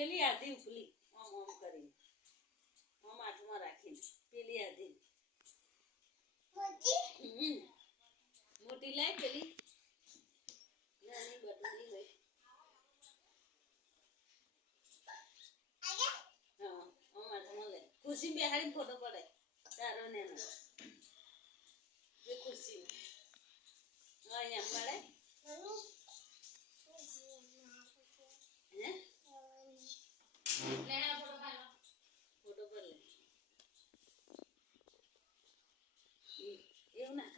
પેલી આધી ઉપલી આમ આમ કરીને આમ હાથમાં રાખીને પેલી આધી મોટી લાય પેલી નાની બટલી હોય હા આમ હાથમાં લે ખુરશી બેહાડીને ફોટો પડાય તારો ને એનો જે ખુરશી હા અહીંયા પડાય ફોટો પર લે એવું ના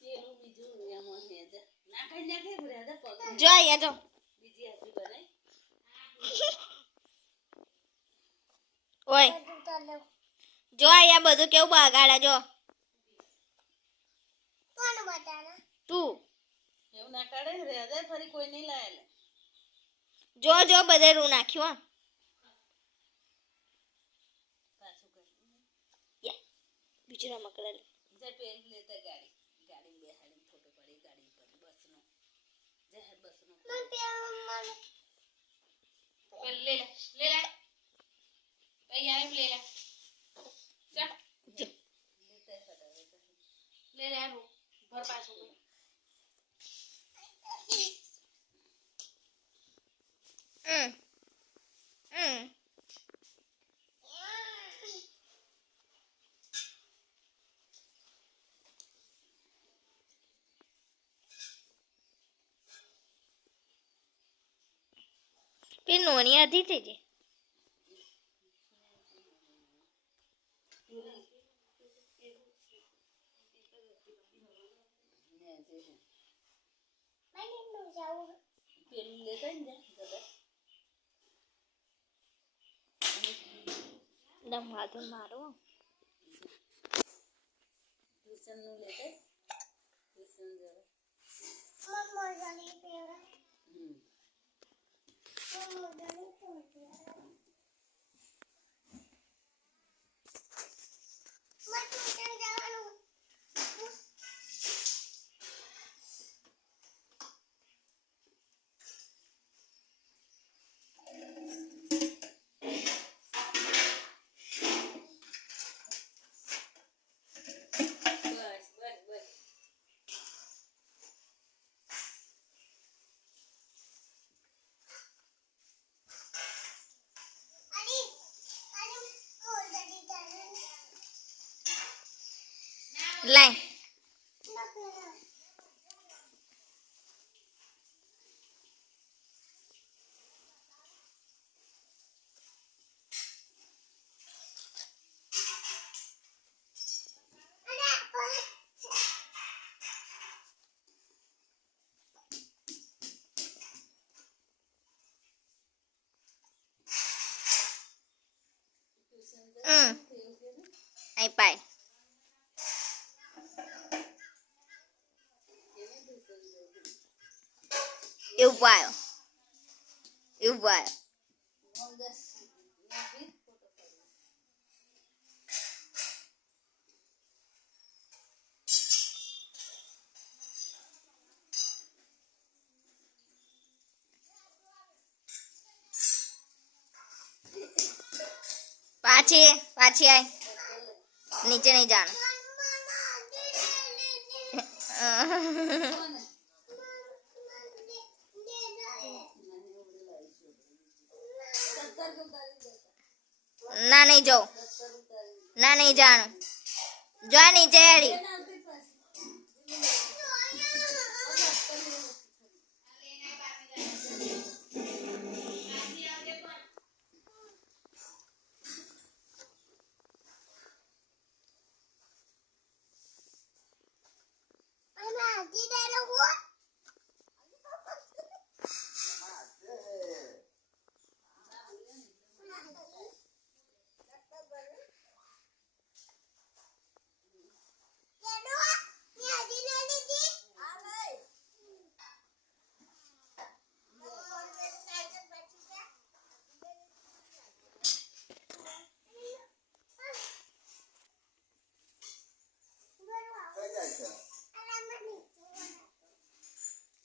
પેલું બીજું એમાં હે નાખાઈ ભર્યા પગ જો અહીંયા જો બીજી હાથી બનાય ઓય જો અહીંયા બધું કેવું બગાડા જો કોણ બતાના તું એવું ના કાઢે હૃદય ફરી કોઈ નહીં લાયેલા જો જો બધે રૂ નાખ્યું પાછું કરી યા બીજું રમકડા લે જે પેન લેતા ગાડી બેહાડીને ફોટો પડી ગાડી પર બસનો જાહેર બસનો લે અહીંયા એમ લે જા લેતા ફટાફટ લે રૂ ભર પાછું पे नोनी आधी थी जी પેલું લેતા ને दम हाथ मारो ટ્યુશન નું લેતા ટ્યુશન જવા मम्मा जानी पेड़ा लाए आई पाए એવું આવ્યો पाछी आए नीचे नहीं जाना ना नहीं जाओ ना नहीं जाना जा नीचे हेड़ी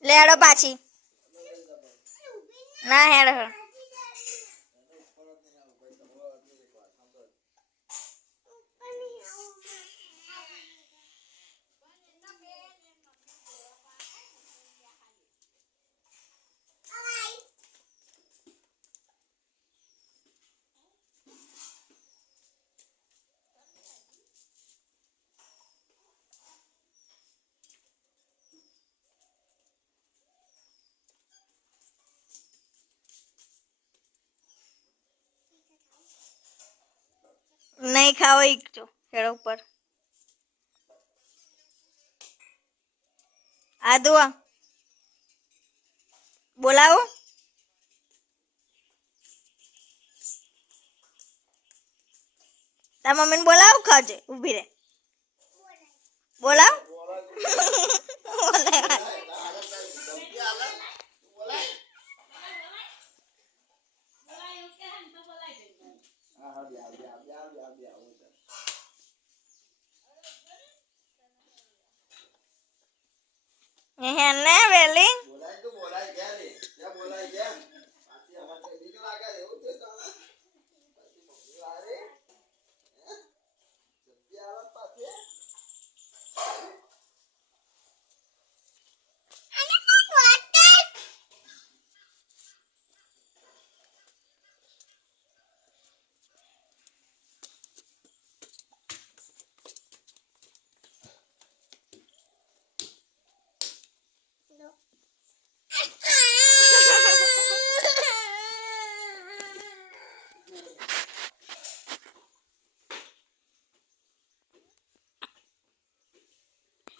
लेड़ो पाछी ना हेड़ નહીં ખાવો ઈ જો હેડો ઉપર આદુ બોલાવું તાર મમ્મીને બોલાવું ખાજે ઊભી રહે બોલાવ હેને વેલી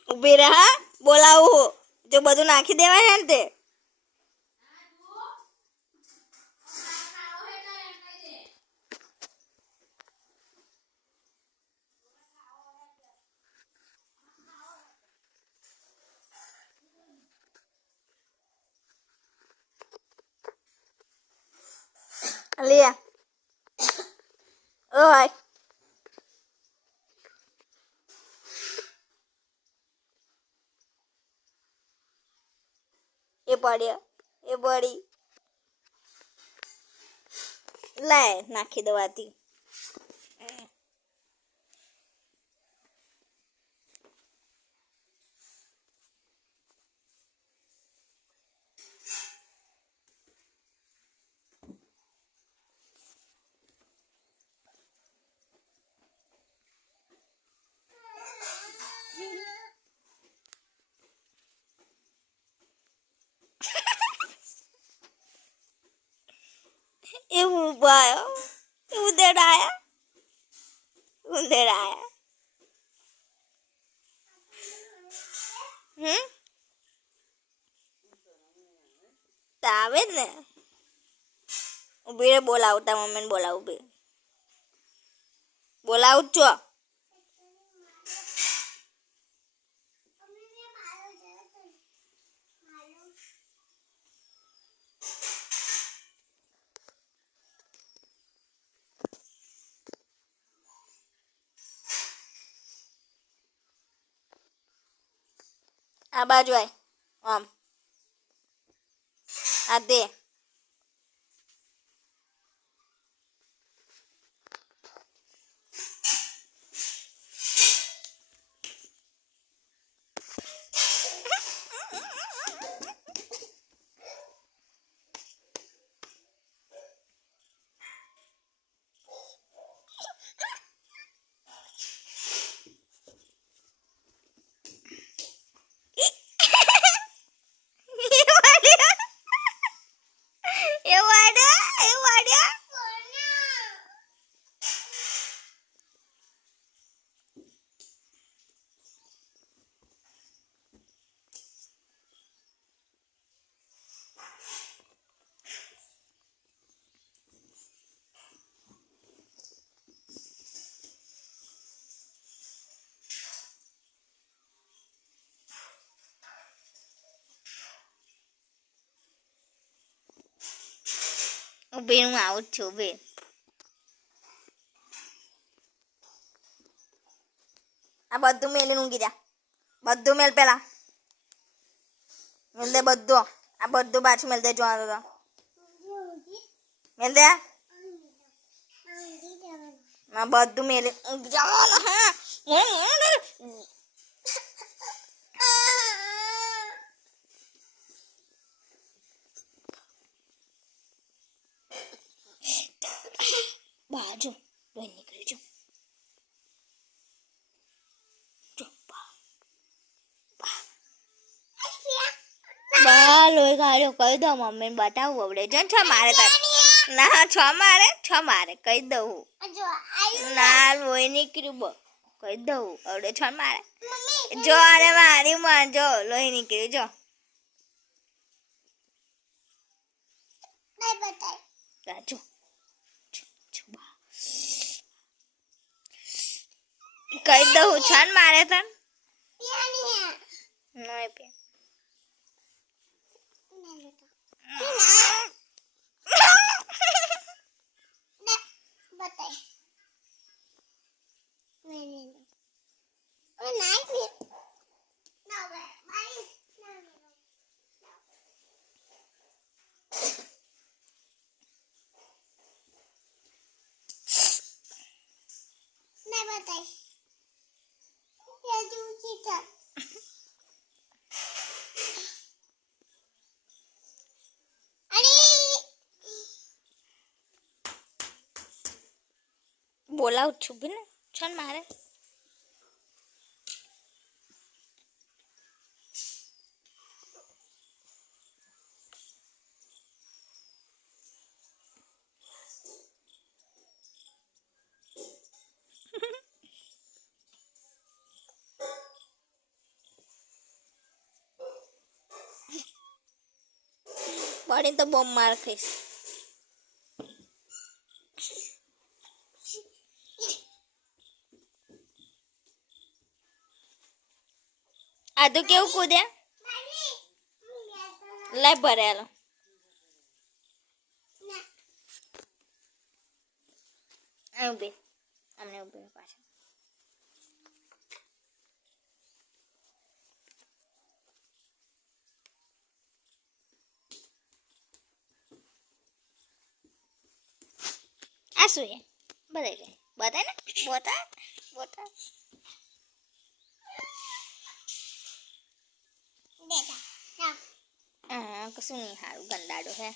ઊભી રહે હા બોલાવું જો બધું નાખી દેવાય ને તે લે ઓય એ પડ્યો એ પડી લાય નાખી દવાતી એવું ભાઈ ઉંદરાયા આવે જ ને ઊભી રે બોલાવતા મમ્મીને બોલાવું બે બોલાવું જ છો આ બાજુ આય આમ આ દે ઊભી હું આવું જ છું ઊભી આ બધું મેલીને ઊંઘી જા બધું મેલ પેલા મેલ દે બધું આ બધું પાછું મેલ દે જોવાનું તો મેલ દે બધું મેલી ઊંઘી જવાનું હા બાજુ લોહી નીકળી જો બા લોહી કાઢ્યો કહી દો મમ્મીને બતાવું આવડે જન છે મારે તાર ના છ મારે કહી દઉં ના લોહી નીકળ્યું કહી દઉં અવડે છ મારે જો અને મારી માં જો લોહી નીકળ્યું જો જો કહી દઉં છ મારે તન નહીં પે બોલાવું છું બી ને છન મારે પડી તો બહુ માર ખાઈશ આ તો કેવું કૂદે લાય ભરેલો ઉભી અમને ઉભી પાછળ આ શું છે બતાવી દે બતાય ને બોતા કશું નહીં સારું ગંદાડો હે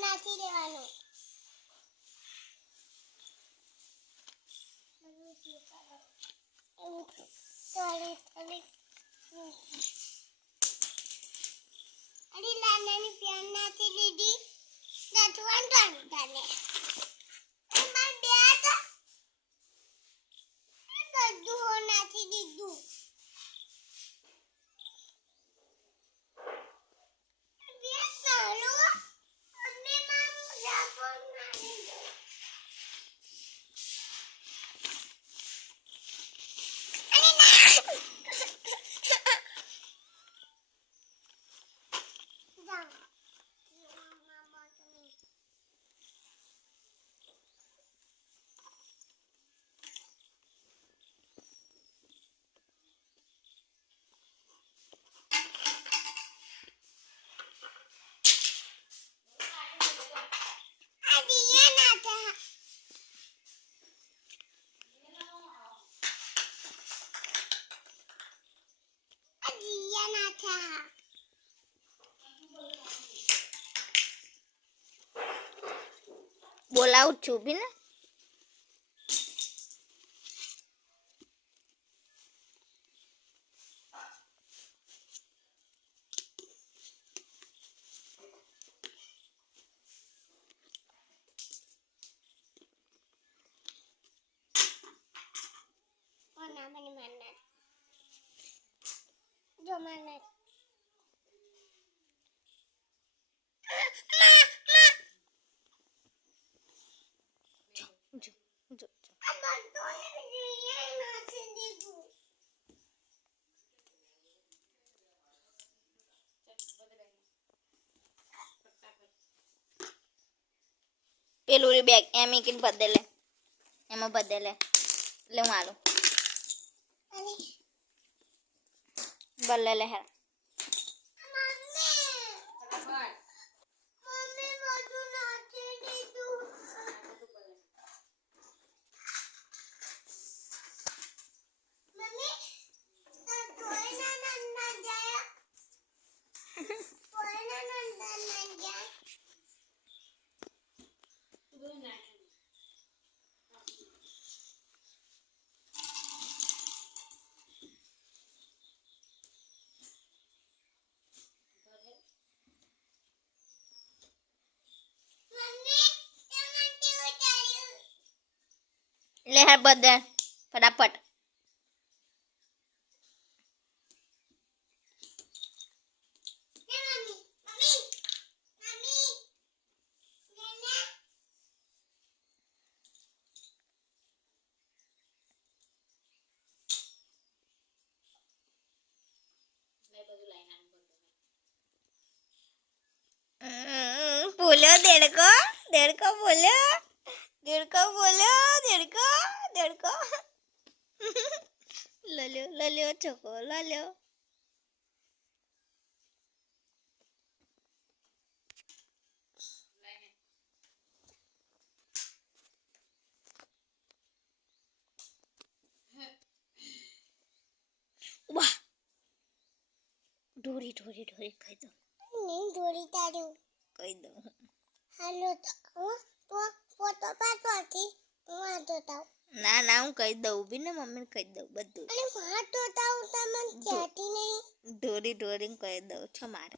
નથી દેવાનું અરે લાનાની પેન નાખી દીધી નથવાન તને એમાં બે તો બધું નાખી દીધું બે સારું અમને મારું જાપન નાખી દો અરે ના બોલાવું છું બી ને જો મને જો આ બધું નાખી દીધું પેલું બેગ એમ કે બદલે એમાં બદલે એટલે હું આલું બદલે લે હે મમ્મી બધું નાખી દીધું મમ્મી તોયના નંદા જાય તોયના નંદા ના જાય બેહાર બધા ફટાફટ બોલ્યો દેડકો દેડકો બોલ્યો દેડકો બોલ્યો દેડકો દેડકો લલ્યો છોકો લલ્યો વાહ ઢોરી ઢોરી ઢોરી કહી દઉં નહીં દોરી તાર્યું કહી દઉં હાલો તો ફોટો પાડવાથી હું વાંધો તાવ ના ના હું કહી દઉં ઊભી ને મમ્મીને કહી દઉં બધું અને વાંધો તાવ તમને કહેતી નહીં ઢોરી ઢોરી કહી દઉં છો મારે